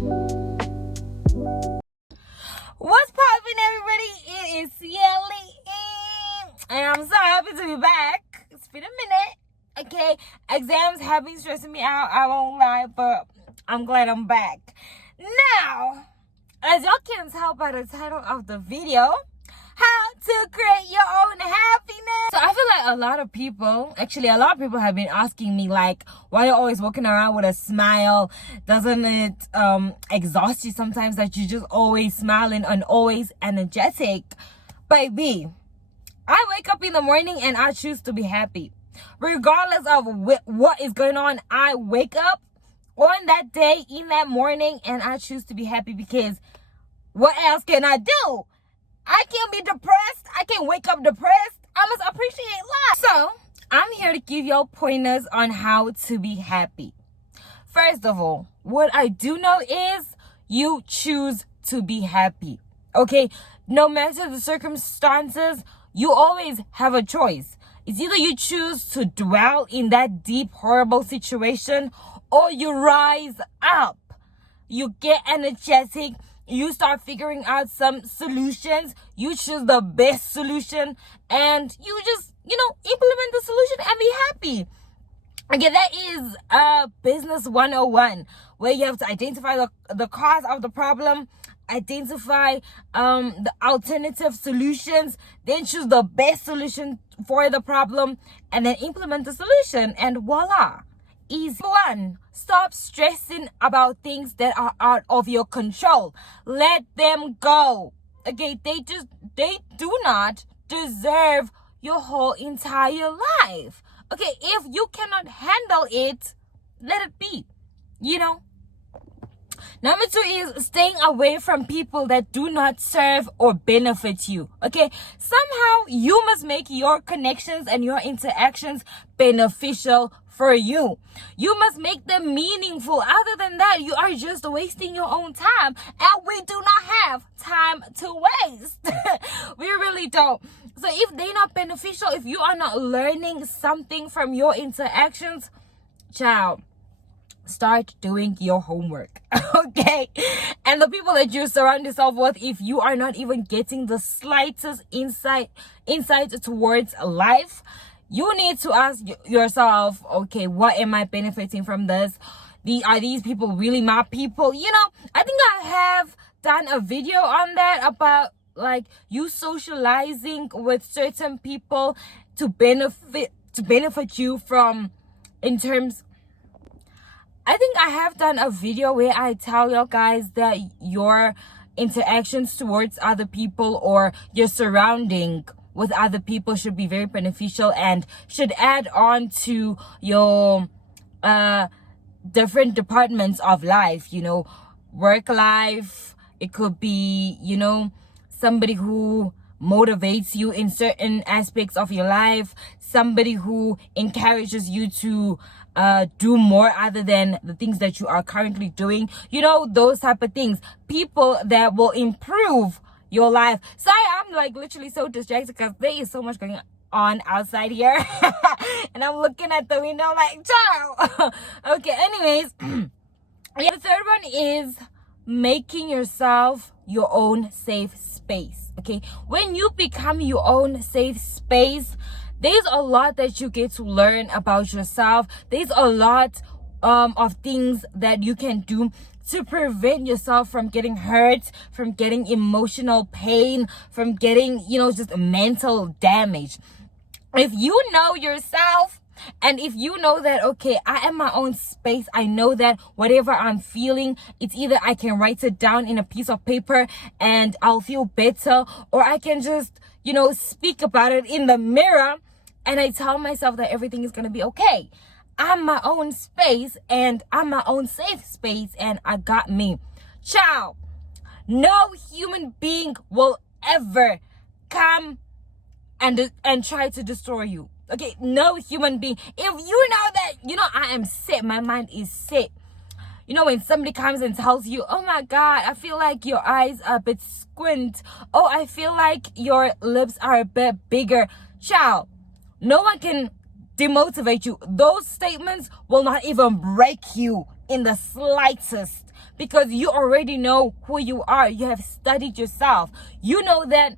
What's poppin', everybody? It is Yelly, and I'm so happy to be back. It's been a minute, okay? Exams have been stressing me out, I won't lie, but I'm glad I'm back. Now, as y'all can tell by the title of the video, how to create your own happiness. So I feel like a lot of people have been asking me, like, why you're always walking around with a smile? Doesn't it exhaust you sometimes that you're just always smiling and always energetic? Baby, I wake up in the morning and I choose to be happy. Regardless of what is going on, I wake up on that day, in that morning, and I choose to be happy, because what else can I do? I can't be depressed. I can't wake up depressed. I must appreciate life. So, I'm here to give y'all pointers on how to be happy. First of all, what I do know is you choose to be happy. Okay? No matter the circumstances, you always have a choice. It's either you choose to dwell in that deep, horrible situation, or you rise up. You get energetic. You start figuring out some solutions. You choose the best solution, and you just, implement the solution and be happy. Okay, that is business 101, where you have to identify the cause of the problem, identify the alternative solutions, then choose the best solution for the problem, and then implement the solution, and voila. Easy. One, stop stressing about things that are out of your control. Let them go. Okay, they do not deserve your whole entire life. Okay, if you cannot handle it, let it be. Number 2 is staying away from people that do not serve or benefit you. Okay, somehow you must make your connections and your interactions beneficial for you. You must make them meaningful. Other than that, you are just wasting your own time, and we do not have time to waste. We really don't. So if they're not beneficial, if you are not learning something from your interactions, child, start doing your homework. Okay? And the people that you surround yourself with, if you are not even getting the slightest insight towards life, you need to ask yourself, okay, what am I benefiting from this? Are these people really my people? I think I have done a video on that, about like you socializing with certain people to benefit you from, in terms, I think I have done a video where I tell you guys that your interactions towards other people, or your surrounding with other people, should be very beneficial and should add on to your different departments of life, work life. It could be, somebody who motivates you in certain aspects of your life, somebody who encourages you to do more other than the things that you are currently doing, those type of things. People that will improve your life. Sorry, I'm like literally so distracted because there is so much going on outside here. And I'm looking at the window like, ciao. Okay, anyways. The third one is making yourself your own safe space. Okay, when you become your own safe space, there's a lot that you get to learn about yourself. There's a lot of things that you can do to prevent yourself from getting hurt, from getting emotional pain, from getting, just mental damage. If you know yourself, and if you know that, okay, I am my own space, I know that whatever I'm feeling, it's either I can write it down in a piece of paper and I'll feel better, or I can just, speak about it in the mirror and I tell myself that everything is going to be okay. I'm my own space, and I'm my own safe space, and I got me. Ciao. No human being will ever come and try to destroy you. Okay, no human being. If you know that, I am set, my mind is set. When somebody comes and tells you, oh my God, I feel like your eyes are a bit squint. Oh, I feel like your lips are a bit bigger. Ciao. No one can demotivate you. Those statements will not even break you in the slightest, because you already know who you are. You have studied yourself. You know that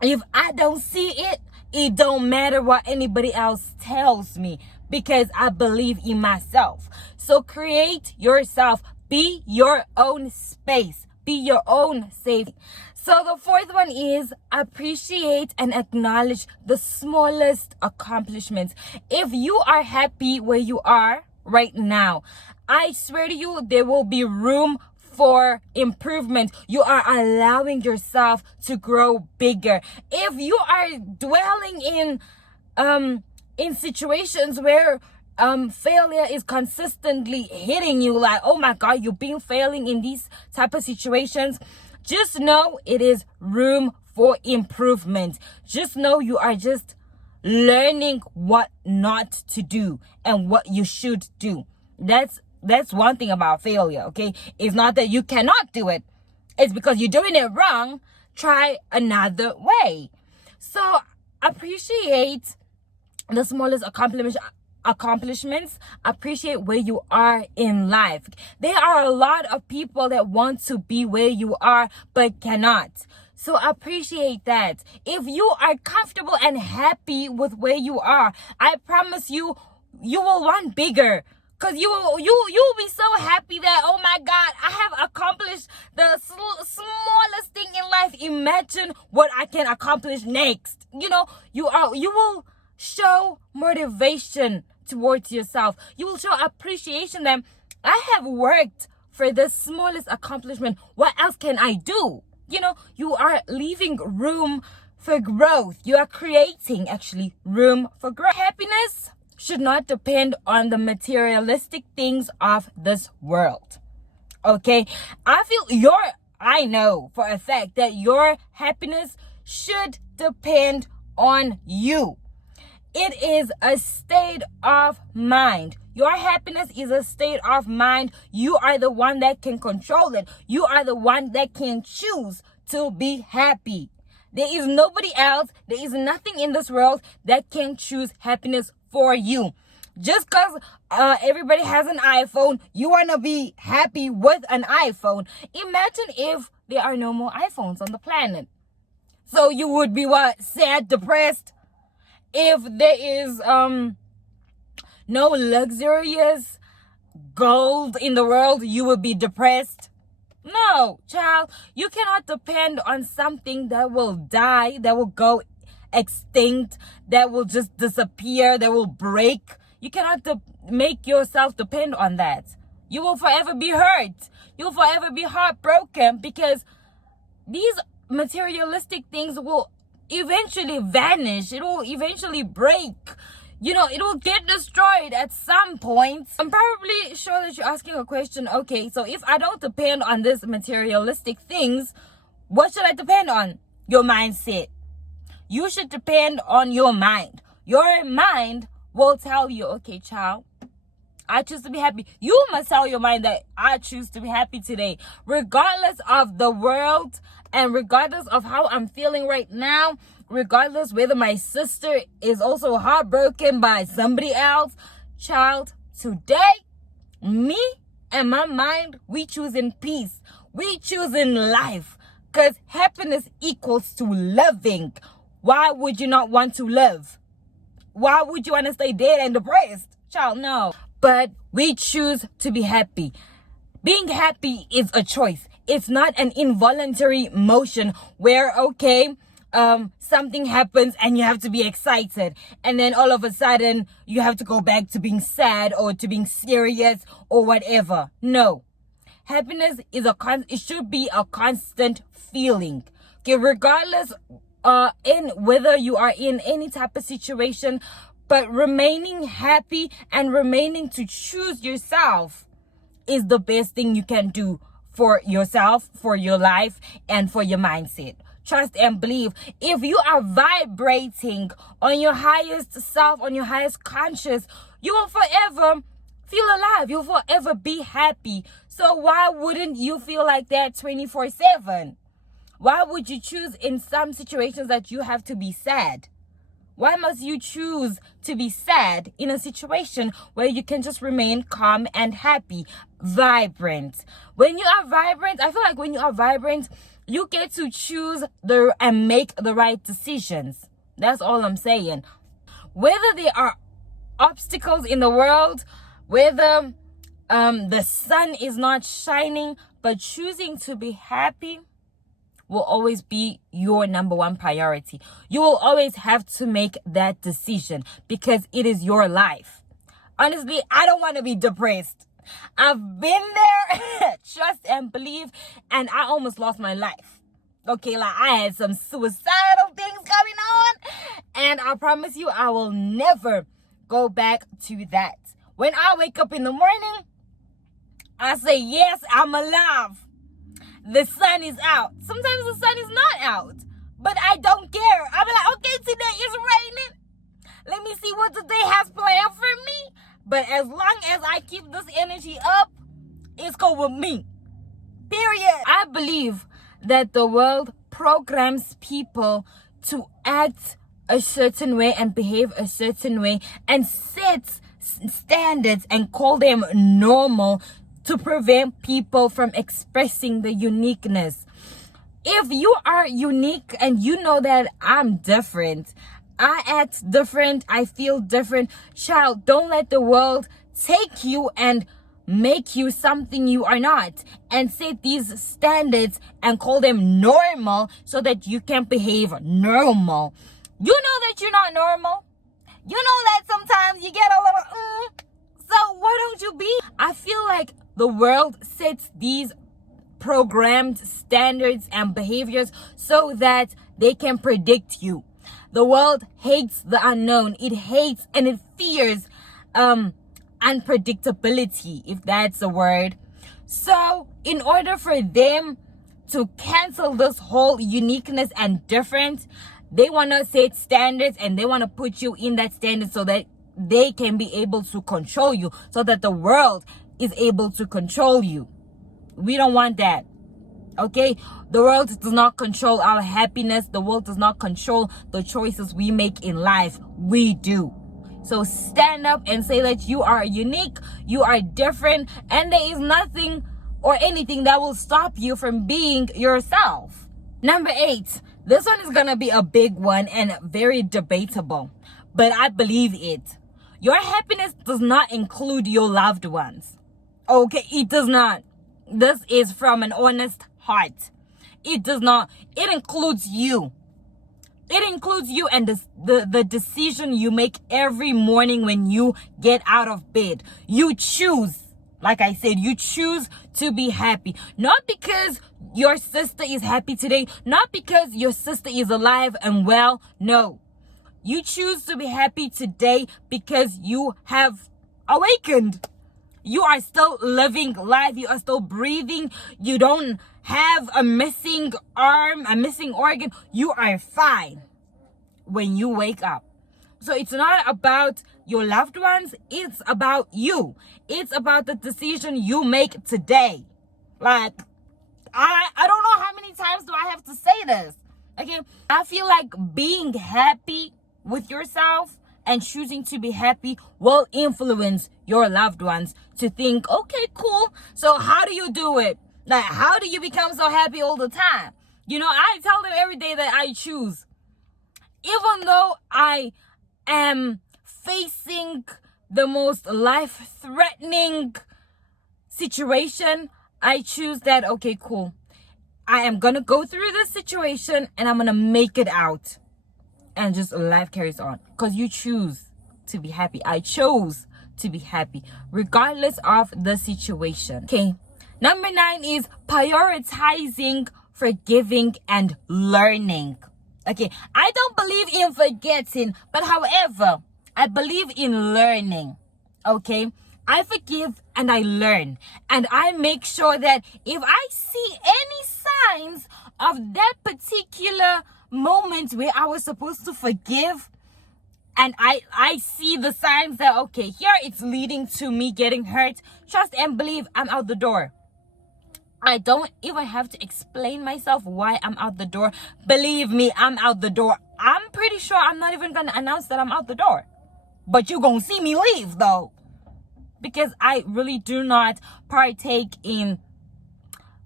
if I don't see it, it don't matter what anybody else tells me, because I believe in myself. So create yourself. Be your own space. Be your own safety. So the fourth one is appreciate and acknowledge the smallest accomplishments. If you are happy where you are right now, I swear to you, there will be room for improvement. You are allowing yourself to grow bigger. If you are dwelling in situations where failure is consistently hitting you, like, oh my God, you've been failing in these type of situations, just know it is room for improvement. Just know you are just learning what not to do and what you should do. That's one thing about failure, okay? It's not that you cannot do it. It's because you're doing it wrong. Try another way. So appreciate the smallest accomplishments. Appreciate where you are in life. There are a lot of people that want to be where you are but cannot. So appreciate that. If you are comfortable and happy with where you are, I promise you, you will want bigger. Because you'll be so happy that, oh my God, I have accomplished the smallest thing in life. Imagine what I can accomplish next. You will show motivation towards yourself. You will show appreciation that I have worked for the smallest accomplishment. What else can I do? You are leaving room for growth. You are creating actually room for growth. Happiness should not depend on the materialistic things of this world. Okay? I know for a fact that your happiness should depend on you. It is a state of mind. Your happiness is a state of mind. You are the one that can control it. You are the one that can choose to be happy. There is nobody else. There is nothing in this world that can choose happiness for you. Just because everybody has an iPhone, you want to be happy with an iPhone. Imagine if there are no more iPhones on the planet. So you would be what? Sad, depressed? If there is no luxurious gold in the world, you would be depressed? No, child. You cannot depend on something that will die, that will go extinct, that will just disappear, that will break. You cannot make yourself depend on that. You will forever be hurt. You'll forever be heartbroken, because these materialistic things will eventually vanish. It will eventually break. It will get destroyed at some point. I'm probably sure that you're asking a question. Okay, so if I don't depend on these materialistic things, what should I depend on? Your mindset. You should depend on your mind. Your mind will tell you, okay, child, I choose to be happy. You must tell your mind that I choose to be happy today. Regardless of the world and regardless of how I'm feeling right now, regardless whether my sister is also heartbroken by somebody else, child, today, me and my mind, we choose in peace. We choose in life, because happiness equals to loving. Why would you not want to live? Why would you want to stay dead and depressed? Child, no. But we choose to be happy. Being happy is a choice. It's not an involuntary motion where, okay, something happens and you have to be excited, and then all of a sudden you have to go back to being sad or to being serious or whatever. No. Happiness is it should be a constant feeling. Okay, regardless in whether you are in any type of situation, but remaining happy and remaining to choose yourself is the best thing you can do for yourself, for your life, and for your mindset. Trust and believe. If you are vibrating on your highest self, on your highest conscious, you will forever feel alive. You'll forever be happy. So why wouldn't you feel like that 24/7? Why would you choose in some situations that you have to be sad? Why must you choose to be sad in a situation where you can just remain calm and happy? vibrant. When you are vibrant, I feel like when you are vibrant, you get to choose and make the right decisions. That's all I'm saying. Whether there are obstacles in the world, whether the sun is not shining, but choosing to be happy will always be your number one priority. You will always have to make that decision because it is your life. Honestly, I don't want to be depressed. I've been there, trust and believe, and I almost lost my life. Okay, like I had some suicidal things going on, and I promise you I will never go back to that. When I wake up in the morning, I say, yes, I'm alive. The sun is out. Sometimes the sun is not out, but I don't care. I'm like, okay, today is raining. Let me see what the day has planned for me. But as long as I keep this energy up, it's cool with me. Period. I believe that the world programs people to act a certain way and behave a certain way and sets standards and call them normal to prevent people from expressing the uniqueness. If you are unique and you know that I'm different, I act different, I feel different, child, don't let the world take you and make you something you are not and set these standards and call them normal so that you can behave normal. You know that you're not normal. You know that sometimes you get a little so why don't you be? I feel like the world sets these programmed standards and behaviors so that they can predict you. The world hates the unknown. It hates and it fears unpredictability, if that's a word. So in order for them to cancel this whole uniqueness and difference, they want to set standards and they want to put you in that standard so that they can be able to control you, so that the world is able to control you. We don't want that. Okay, the world does not control our happiness. The world does not control the choices we make in life. We do. So stand up and say that you are unique, you are different, and there is nothing or anything that will stop you from being yourself. Number 8, this one is gonna be a big one and very debatable, but I believe it. Your happiness does not include your loved ones. Okay, it does not. This is from an honest heart. It does not. It includes you. It includes you and the decision you make every morning when you get out of bed. You choose, like I said, you choose to be happy. Not because your sister is happy today. Not because your sister is alive and well. No. You choose to be happy today because you have awakened. You are still living life. You are still breathing. You don't have a missing arm, a missing organ. You are fine when you wake up. So it's not about your loved ones. It's about you. It's about the decision you make today. Like, I don't know how many times do I have to say this. Okay, I feel like being happy with yourself and choosing to be happy will influence your loved ones to think, okay, cool. So how do you do it? Like, how do you become so happy all the time? You know, I tell them every day that I choose. Even though I am facing the most life-threatening situation, I choose that, okay, cool. I am going to go through this situation and I'm going to make it out. And just life carries on. Because you choose to be happy. I chose to be happy regardless of the situation. Okay. Number 9 is prioritizing, forgiving, and learning. Okay. I don't believe in forgetting, but however, I believe in learning. Okay. I forgive and I learn. And I make sure that if I see any signs of that particular moment where I was supposed to forgive, and I see the signs that, okay, here it's leading to me getting hurt, trust and believe, I'm out the door. I don't even have to explain myself why I'm out the door. Believe me, I'm out the door. I'm pretty sure I'm not even gonna announce that I'm out the door, but you're gonna see me leave though. because I really do not partake in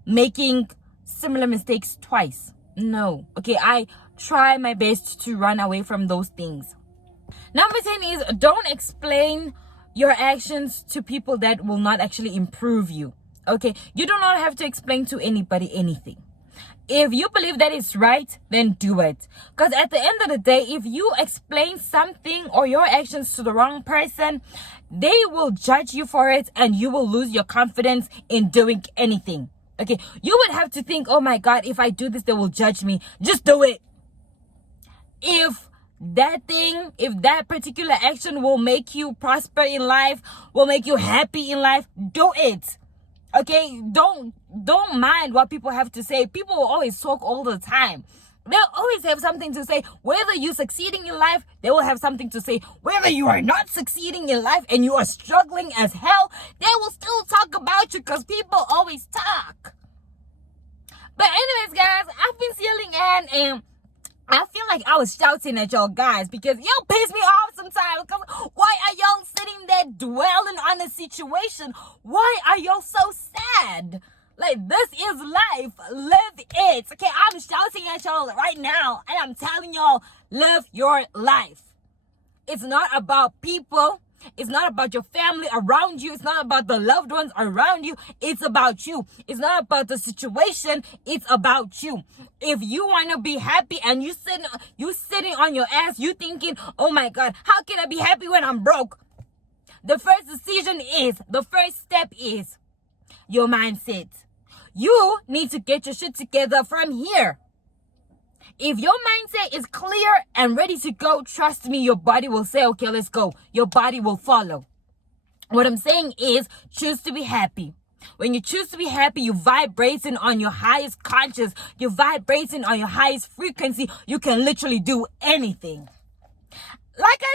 making similar mistakes twice. No. Okay, I try my best to run away from those things. Number 10 is don't explain your actions to people that will not actually improve you. Okay, you do not have to explain to anybody anything. If you believe that it's right, then do it. Because at the end of the day, if you explain something or your actions to the wrong person, they will judge you for it and you will lose your confidence in doing anything. Okay, you would have to think, oh my God, if I do this, they will judge me. Just do it. If that particular action will make you prosper in life, will make you happy in life, do it. Okay, don't mind what people have to say. People will always talk all the time. They'll always have something to say. Whether you're succeeding in life, they will have something to say. Whether you are not succeeding in life and you are struggling as hell, they will still talk about you because people always talk. But anyways, guys, I've been yelling and I feel like I was shouting at y'all guys because y'all piss me off sometimes. Because why are y'all sitting there dwelling on the situation? Why are y'all so sad? Like, this is life. Live it. Okay, I'm shouting at y'all right now and I'm telling y'all, live your life. It's not about people. It's not about your family around you. It's not about the loved ones around you. It's about you. It's not about the situation. It's about you. If you want to be happy and you sitting on your ass, you thinking, oh my God, how can I be happy when I'm broke? The first step is your mindset. You need to get your shit together from here. If your mindset is clear and ready to go, trust me, your body will say, okay, let's go. Your body will follow. What I'm saying is choose to be happy. When you choose to be happy, you're vibrating on your highest conscious. You're vibrating on your highest frequency. You can literally do anything. Like I